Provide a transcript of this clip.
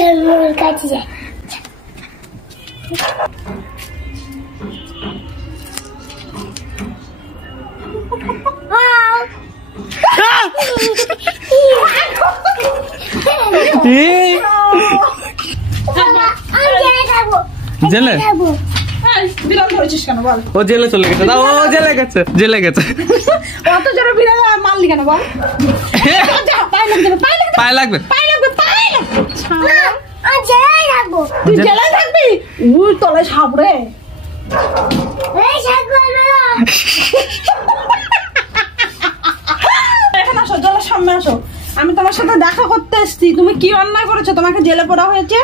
চল কাছে যাই। জেলে বিড়াল ধরেছিস কেন বল? ও জেলে চলে গেছে, ও জেলে গেছে, জেলে গেছে। অত জোরে বিড়াল মারলি কেন বল? পায়ে লাগবে, তুই জেলায় থাকবি? উই তলে সাপ রে। এখানে আসো, জলের সামনে আসো। আমি তোমার সাথে দেখা করতে এসেছি। তুমি কি অন্যায় করেছো? তোমাকে জেলে পড়া হয়েছে।